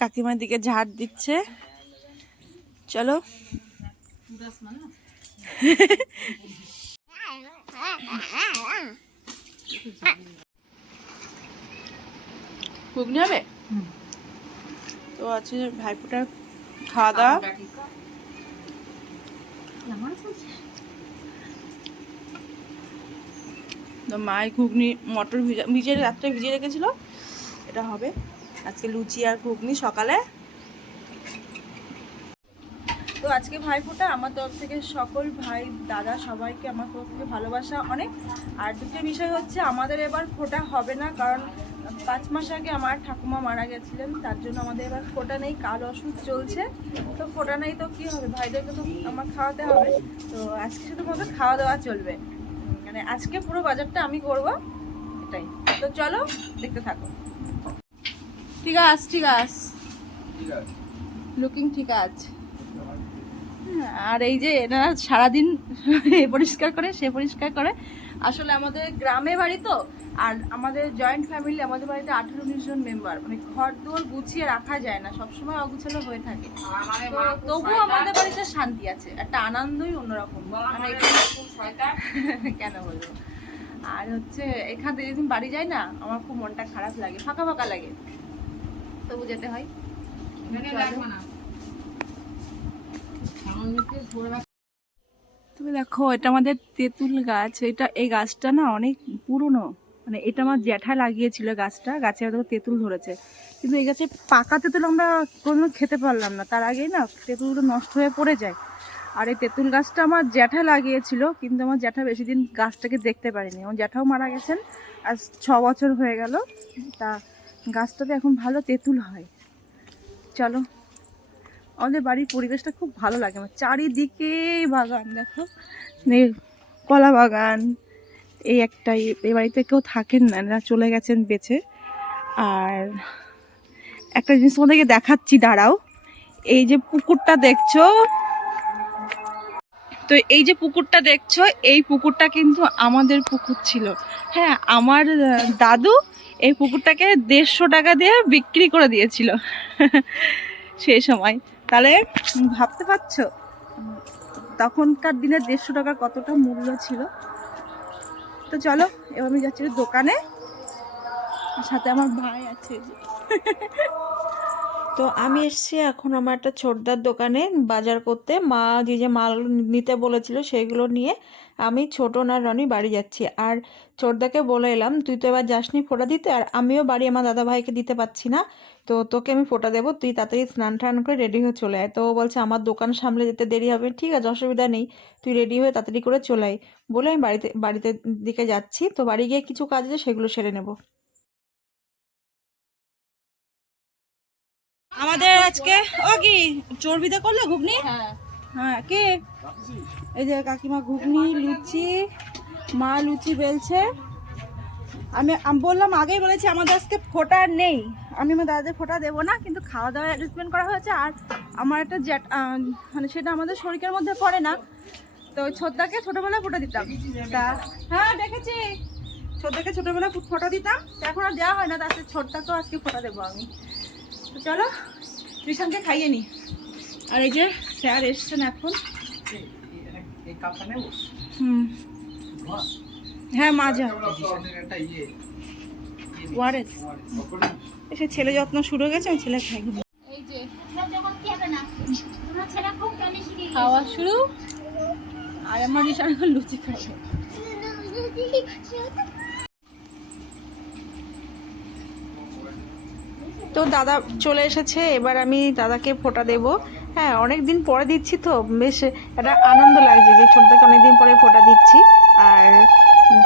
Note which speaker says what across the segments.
Speaker 1: কাকিমার দিকে ঝাড় দিচ্ছে। চলো। ঘুগনি হবে? তো আছে খাওয়া দাওয়া তো মায়ের ঘুগনি মটর ভিজা রাত্রে ভিজিয়ে রেখেছিল। এটা হবে। আজকে লুচি আর ঘুগনি সকালে। তো আজকে ভাইফোঁটা আমার তরফ থেকে সকল ভাই দাদা সবাইকে আমার তরফ থেকে ভালোবাসা অনেক। আর দুটো বিষয় হচ্ছে আমাদের এবার ফোঁটা হবে না কারণ পাঁচ মাস আগে আমার ঠাকুমা মারা গেছিলেন তার জন্য আমাদের এবার ফোঁটা নেই কাল ওষুধ চলছে। তো ফোঁটা নেই তো কি হবে? ভাইদেরকে তো আমার খাওয়াতে হবে। তো আজকে শুধুমাত্র খাওয়া দাওয়া চলবে। মানে আজকে পুরো বাজারটা আমি করব এটাই। তো চলো দেখতে থাকো। ঠিক আছে ঠিক আছে। লুকিং ঠিক আছে। আর এই যে এনারা সারাদিন এ পরিষ্কার করে সে পরিষ্কার করে। আসলে আমাদের গ্রামে বাড়ি তো আর আমাদের জয়েন্ট ফ্যামিলি আমাদের বাড়িতে আঠেরো উনিশ জন মেম্বার মানে ঘর দুয়ার গুছিয়ে রাখা যায় না সবসময় অগুছালো হয়ে থাকে। তবুও আমাদের বাড়িতে শান্তি আছে একটা আনন্দই অন্যরকম। মানে কেন বলব? আর হচ্ছে এখান থেকে যেদিন বাড়ি যাই না আমার খুব মনটা খারাপ লাগে ফাঁকা ফাঁকা লাগে। তবু যেতে হয়। তুমি দেখো এটা আমাদের তেঁতুল গাছ এটা এই গাছটা না অনেক পুরনো। মানে এটা আমার জ্যাঠা লাগিয়েছিল গাছটা গাছে হয়তো তেঁতুল ধরেছে। কিন্তু এই গাছে পাকা তেঁতুল আমরা কোনো খেতে পারলাম না। তার আগেই না তেঁতুলগুলো নষ্ট হয়ে পড়ে যায়। আর এই তেঁতুল গাছটা আমার জ্যাঠা লাগিয়েছিল, কিন্তু আমার জ্যাঠা বেশি দিন গাছটাকে দেখতে পারিনি। আমার জ্যাঠাও মারা গেছেন, আজ ছ বছর হয়ে গেল। তা গাছটাতে এখন ভালো তেঁতুল হয়। চলো, আমাদের বাড়ির পরিবেশটা খুব ভালো লাগে। আমার চারিদিকে বাগান, দেখো। কলা বাগান। এই একটাই এই বাড়িতে কেউ থাকেন না এরা চলে গেছেন বেঁচে। আর একটা জিনিস তোমাদেরকে দেখাচ্ছি, দাঁড়াও। এই যে পুকুরটা দেখছ? তো এই যে পুকুরটা দেখছ, এই পুকুরটা কিন্তু আমাদের পুকুর ছিল। হ্যাঁ আমার দাদু এই পুকুরটাকে দেড়শো টাকা দিয়ে বিক্রি করে দিয়েছিল। সেই সময়। তাহলে ভাবতে পারছ? তখনকার দিনে দেড়শো টাকা কতটা মূল্য ছিল? তো চলো এবার আমি যাচ্ছি দোকানে সাথে আমার ভাই আছে। তো আমি এসেছি এখন আমার একটা ছোটদার দোকানে বাজার করতে। মা যে যে মাল নিতে বলেছিল সেগুলো নিয়ে আমি ছোট না রনি বাড়ি যাচ্ছি। আর ছোটদাকে বলে এলাম, তুই তো এবার যাসনি ফোঁটা দিতে আর আমিও বাড়ি আমার দাদা ভাইকে দিতে পারছি না। তো তোকে আমি ফোঁটা দেবো, তুই তাড়াতাড়ি স্নান টান করে রেডি হয়ে চলে আয়। তো বলছে, আমার দোকান সামলে যেতে দেরি হবে। ঠিক আছে, অসুবিধা নেই, তুই রেডি হয়ে তাড়াতাড়ি করে চলে আয়। বলে আমি বাড়িতে বাড়িতে দিকে যাচ্ছি। তো বাড়ি গিয়ে কিছু কাজ আছে সেগুলো সেরে নেব। আমাদের আজকে ও কি চর্বিতে করলে ঘুগনি? হ্যাঁ। কে? এই যে কাকিমা ঘুগনি লুচি মা লুচি বেলছে। আমি বললাম আগেই বলেছি আমাদের আজকে ফোটা নেই। আমি আমার দাদাদের ফোটা দেবো না কিন্তু খাওয়া দাওয়ার অ্যারেঞ্জমেন্ট করা হয়েছে আর আমার একটা জ্যাট মানে সেটা আমাদের শরীরের মধ্যে পড়ে না। তো ছোটদাকে ছোটবেলায় ফোটা দিতাম। তা হ্যাঁ দেখেছি। ছোটদাকে ছোটবেলায় ফোটা দিতাম। এখন আর দেওয়া হয় না তাতে ছোটটাকেও আজকে ফোটা দেবো আমি। চলো ত্রিশানকে খাইয়ে নি। আর এই যে স্যার এসছেন এখন। হুম। হ্যাঁ মাজা ওয়ারেস। এসে ছেলে যত্ন শুরু হয়ে গেছে আমি ছেলে খাই। খাওয়া শুরু। আর আমার রিসান এখন লুচি খাবে। তো দাদা চলে এসেছে, এবার আমি দাদাকে ফোটা দেব। হ্যাঁ অনেক দিন পরে দিচ্ছি তো, বেশ একটা আনন্দ লাগছে যে ছোটদাকে অনেকদিন পরে ফোটা দিচ্ছি। আর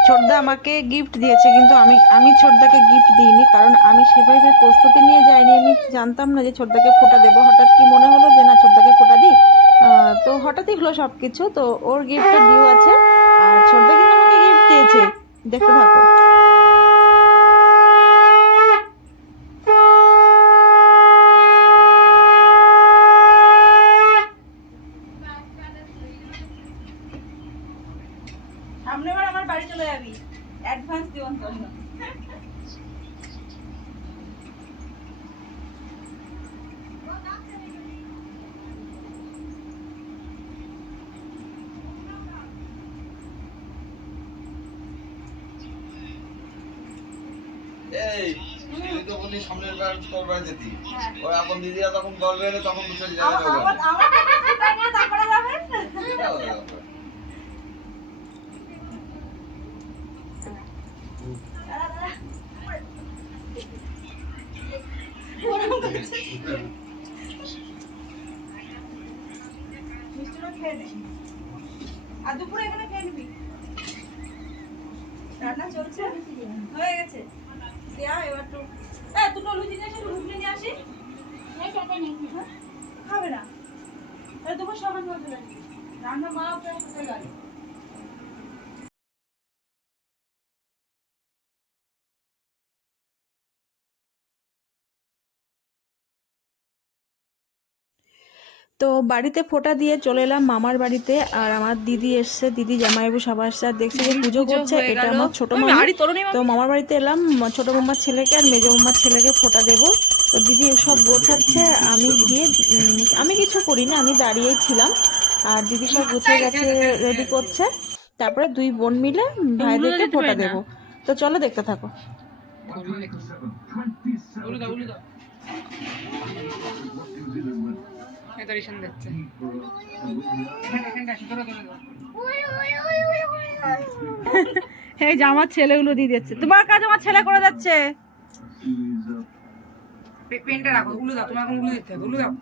Speaker 1: ছোটদা আমাকে গিফট দিয়েছে, কিন্তু আমি আমি ছোটদাকে গিফট দিইনি, কারণ আমি সেভাবে প্রস্তুতি নিয়ে যাইনি। আমি জানতাম না যে ছোটদাকে ফোটা দেবো। হঠাৎ কি মনে হলো যে না, ছোটদাকে ফোটা দিই? তো হঠাৎই হলো সব কিছু তো ওর গিফটের ডিউ আছে, আর ছোটদা কিন্তু আমাকে গিফট দিয়েছে। দেখতে থাকো।
Speaker 2: এই তুই তো বলি সামনের বার তোর বাড়ি যেতি ওই এখন দিদিরা তখন এলে চলে যাবে
Speaker 3: তারপরে
Speaker 1: মিষ্টিটা খেয়ে নে। আর দুপুরে এখানে খেয়ে নিবি। রান্না চলছে হয়ে গেছে। দেয়া এবার তো হ্যাঁ দুটো লুচি নিয়ে আসি ঘুগনি নিয়ে আসি। খাবে? না। তাহলে দুপুর চলছে রান্না মা প্রায় হয়ে গেল। তো বাড়িতে ফোঁটা দিয়ে চলে এলাম মামার বাড়িতে আর আমার দিদি এসছে দিদি জামাইবাবু সবার আসছে আর দেখছি যে পুজো করছে এটা আমার ছোট মামি। তো মামার বাড়িতে এলাম ছোট মামার ছেলেকে আর মেজো মামার ছেলেকে ফোঁটা দেবো। তো দিদি সব গোছাচ্ছে আমি গিয়ে আমি কিছু করি না আমি দাঁড়িয়েই ছিলাম। আর দিদি সব গুছিয়ে গেছে রেডি করছে। তারপরে দুই বোন মিলে ভাইদেরকে ফোঁটা দেবো। তো চলো দেখতে থাকো। এই যে আমার ছেলেগুলো দিয়ে দিচ্ছে। তোমার কাজ আমার ছেলে করে যাচ্ছে।
Speaker 4: পেনটা রাখো উলু দাও তোমার এখন উলু দিতে উলু দাও।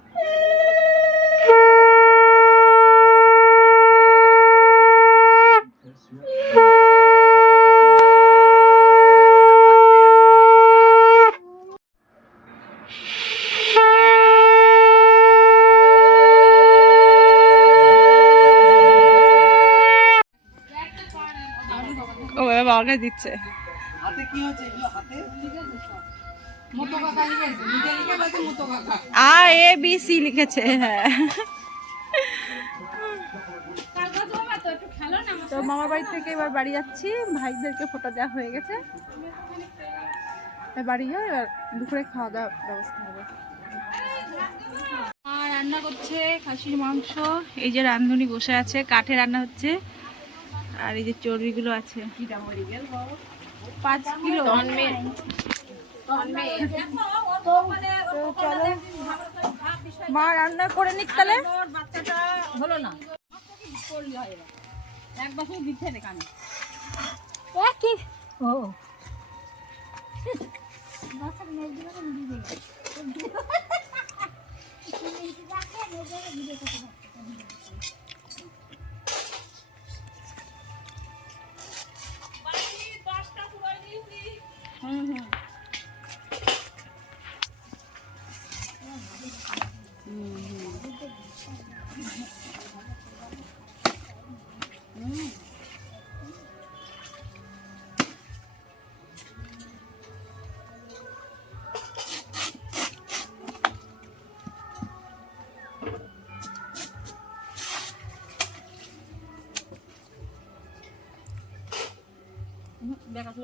Speaker 1: বাবাকে দিচ্ছে।
Speaker 5: হাতে কি হচ্ছে হাতে?
Speaker 4: মতো কাকা লিখেছে নিজে লিখে বলছে মতো কাকা
Speaker 1: আ এ বি সি লিখেছে হ্যাঁ। তো মামার বাড়ি থেকে এবার বাড়ি যাচ্ছি ভাইদেরকে ফোটা দেওয়া হয়ে গেছে। এবার বাড়ি যাই এবার দুপুরে খাওয়া দাওয়ার ব্যবস্থা হবে। রান্না করছে খাসির মাংস এই যে রাঁধুনি বসে আছে কাঠে রান্না হচ্ছে। আর এই যে চর্বিগুলো আছে। পাঁচ কিলো। মা রান্না করে নিক তাহলে।
Speaker 3: হলো না এক বছর দিচ্ছে কানে।
Speaker 6: ও। মেয়ে দিলে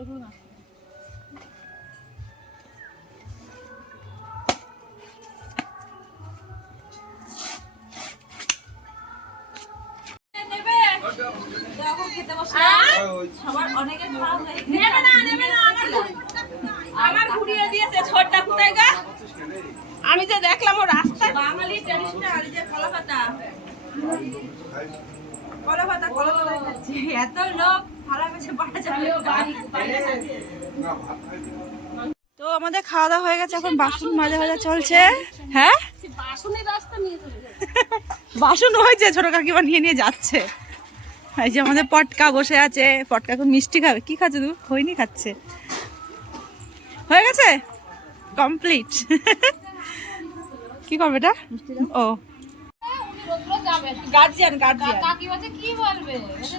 Speaker 6: তো
Speaker 3: সবার অনেকের খাওয়া হয়ে
Speaker 1: নেবে না নেবে না আমার আমার ঘুরিয়ে দিয়েছে ছোটটা কোথায় গা? আমি যে দেখলাম ও বাঙালি ট্র্যাডিশনাল যে এত লোক যাবে। তো আমাদের খাওয়া দাওয়া হয়ে গেছে এখন বাসন মাজা মাজা চলছে। হ্যাঁ?
Speaker 6: বাসনের রাস্তা নিয়ে
Speaker 1: বাসন হয়েছে ছোট কাকিমা নিয়ে নিয়ে যাচ্ছে। এই যে আমাদের পটকা বসে আছে। পটকা এখন মিষ্টি খাবে। কি খাচ্ছে তুই খৈনি খাচ্ছে। হয়ে গেছে? কমপ্লিট। কি করবে এটা? ও। Guardian guardian.
Speaker 3: কাকি বলছে কি বলবে?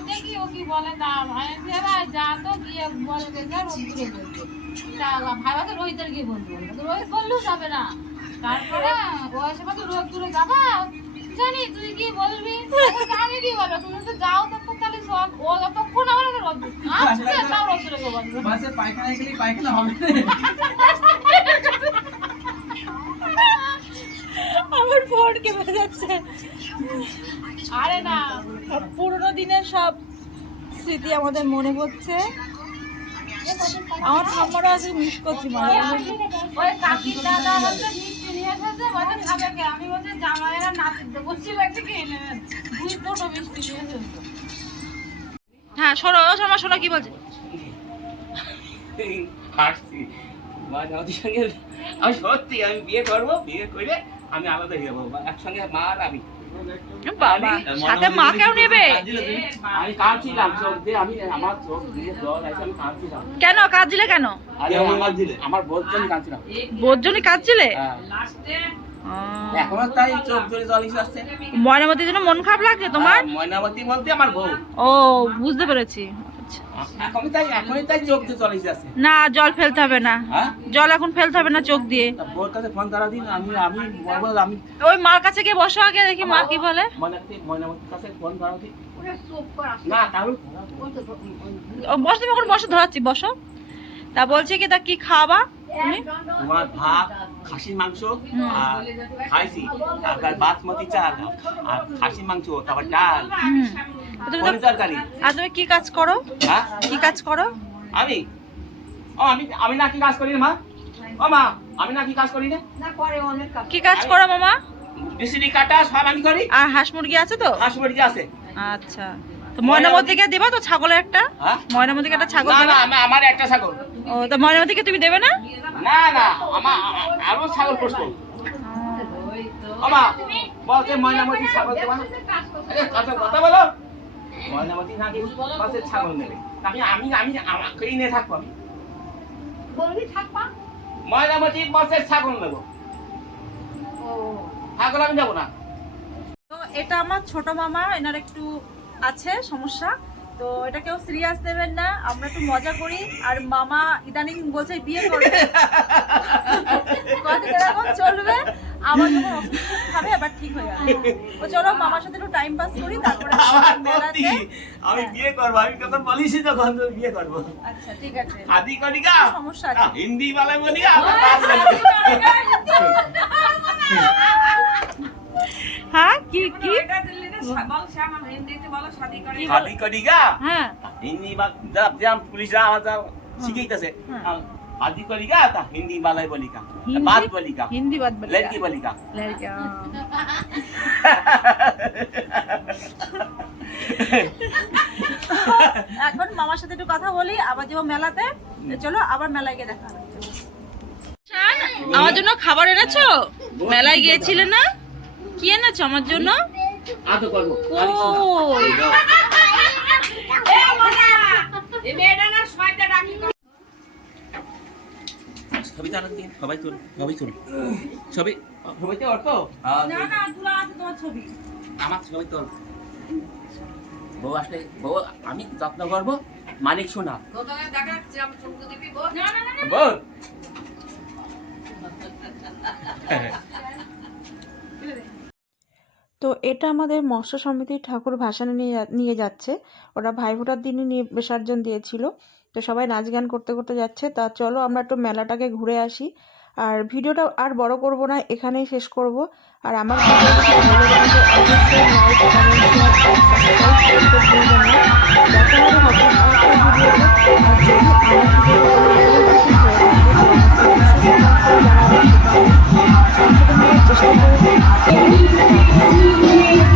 Speaker 3: দেখি ও কি বলে না। ভাই যা তো গিয়ে বলবে যা রোদ্দুরে বলবে তা ভাই রোহিতের গিয়ে বলব। রোহিত বললেও যাবে না। তারপরে ও এসে বলছে রোদ্দুরে যাবা? জানি তুই কি বলবি? আমি কি বলব? তুমি তো যাও তখন তাহলে সব ও যতক্ষণ আমার কাছে রোদ্দুর আচ্ছা যাও রোদ্দুরে গিয়ে বলব
Speaker 5: বাসে পায়খানা গেলে পায়খানা হবে।
Speaker 1: আমার ফোন কেমন যাচ্ছে?
Speaker 3: আরে না
Speaker 1: পুরোনো দিনের সব স্মৃতি আমাদের মনে পড়ছে। আমার ঠাম্মারা আছে মিস করছি মাঝে।
Speaker 3: ওই কাকির দাদা হচ্ছে
Speaker 1: হ্যাঁ শোনো শর্মা শোনো কি বলছে?
Speaker 7: মানে ওদের সঙ্গে আমি সত্যি আমি বিয়ে করব বিয়ে করে আমি আলাদা হয়ে যাব। একসঙ্গে মা আর আমি।
Speaker 1: বাবা। সাথে মাকেও নেবে?
Speaker 7: আমি কাঁদছিলাম চোখ দিয়ে আমি আমার চোখ দিয়ে জল আছে আমি কাঁদছিলাম।
Speaker 1: কেন? কাঁদছিলে কেন?
Speaker 7: আমার আমার বোধ জন্য কাঁদছিলাম
Speaker 1: বোর জন্য কাঁদছিলে?
Speaker 7: হ্যাঁ। এখনও তাই চোখ ধরে জল আসছে?
Speaker 1: ময়নামতির জন্য মন খারাপ লাগছে তোমার?
Speaker 7: ময়নামতি বলতে আমার বউ।
Speaker 1: ও বুঝতে পেরেছি। না জল ফেলতে হবে না।
Speaker 7: হ্যাঁ?
Speaker 1: জল এখন ফেলতে হবে না চোখ দিয়ে।
Speaker 7: বোর কাছে ফোন তারা দিন আমি আমি বলব আমি
Speaker 1: ওই মার কাছে গিয়ে বসো আগে দেখি মা কি বলে। বসো তুমি এখন বসো ধরাচ্ছি বসো। তা বলছে কি তা কি খাওয়াবা? তুমি?
Speaker 7: তোমার ভাত খাসির মাংস আর খাইছি। তারপর বাসমতি চাল আর খাসির মাংস তারপর ডাল।
Speaker 1: আর তুমি কি কাজ করো?
Speaker 7: হ্যাঁ?
Speaker 1: কি কাজ করো?
Speaker 7: আমি? ও আমি আমি নাকি কাজ করি না মা? ও মা আমি নাকি কাজ করি না
Speaker 1: কি কাজ করো মামা?
Speaker 7: বিসিডি কাটা সব আমি করি।
Speaker 1: আর হাঁস মুরগি আছে তো?
Speaker 7: হাঁস মুরগি আছে।
Speaker 1: আচ্ছা। তো ময়নামতিকে দিবা তো ছাগলের একটা?
Speaker 7: হ্যাঁ।
Speaker 1: ময়নামতিকে একটা ছাগল
Speaker 7: না না আমার একটা ছাগল।
Speaker 1: ও তো ময়নামতিকে তুমি দেবে না?
Speaker 7: না না আমার আরও ছাগল পুষবো। ও মা বলছে ময়নামতি ছাগল দেবা না। কথা বলো। ময়নামতি নাকি ছাগল নেবে? আমি আমি আমি আমাকেই নিয়ে থাকব আমি?
Speaker 6: বলবি থাকবা।
Speaker 7: ময়নামতি ছাগল নেব। ছাগল আমি যাব না।
Speaker 1: তো এটা আমার ছোট মামা এনার একটু আছে সমস্যা। তো এটা কেউ সিরিয়াস নেবেন না আমরা একটু মজা করি। আর মামা ইদানিং বলছে বিয়ে করবে। চলবে? আবার যখন খাবে আবার ঠিক হয়ে যাবে। তো চলো মামার সাথে একটু টাইম পাস করি তারপরে
Speaker 7: আমার
Speaker 1: মেলাতে
Speaker 7: আমি বিয়ে করব আমি কত বলিস তখন তো বিয়ে করব।
Speaker 1: আচ্ছা ঠিক আছে।
Speaker 7: আদি করিকা
Speaker 1: সমস্যা আছে?
Speaker 7: হিন্দি বালা বলি
Speaker 1: হ্যাঁ কি কি?
Speaker 7: আদি করিকা
Speaker 1: হ্যাঁ।
Speaker 7: হিন্দি বা যা যা পুলিশরা আমার যা শিখাইতেছে
Speaker 1: হ্যাঁ।
Speaker 7: আদি করিকা তা হিন্দি বালাই বলিকা
Speaker 1: হিন্দি?
Speaker 7: বাদ বলিকা
Speaker 1: হিন্দি বাদ বলে
Speaker 7: লড়কি বলিকা
Speaker 1: লড়কি এখন মামার সাথে একটু কথা বলি আবার যাব মেলাতে। চলো আবার মেলায় গিয়ে দেখা হবে। আমার জন্য খাবার এনেছো? মেলায় গিয়েছিলে না? কি এনেছো আমার জন্য?
Speaker 7: আদো করব
Speaker 1: কই?
Speaker 7: ছবি তো আনন্দ সবাই তুল সবাই তুল ছবি? ছবিতে অর্থ
Speaker 1: না না তুলা আছে তোমার ছবি।
Speaker 7: আমার ছবি তোল বউ আসলে বউ আমি যত্ন করব মালিক শোনা। বল
Speaker 8: তো এটা আমাদের মৎস্য সমিতির ঠাকুর ভাসানে নিয়ে যা- নিয়ে যাচ্ছে। ওরা ভাই ফোটার দিনই নিয়ে বিসর্জন দিয়েছিল। তো সবাই নাচ গান করতে করতে যাচ্ছে। তা চলো আমরা একটু মেলাটাকে ঘুরে আসি। আর ভিডিওটা আর বড় করব না, এখানেই শেষ করব। আর আমার চেষ্টা করব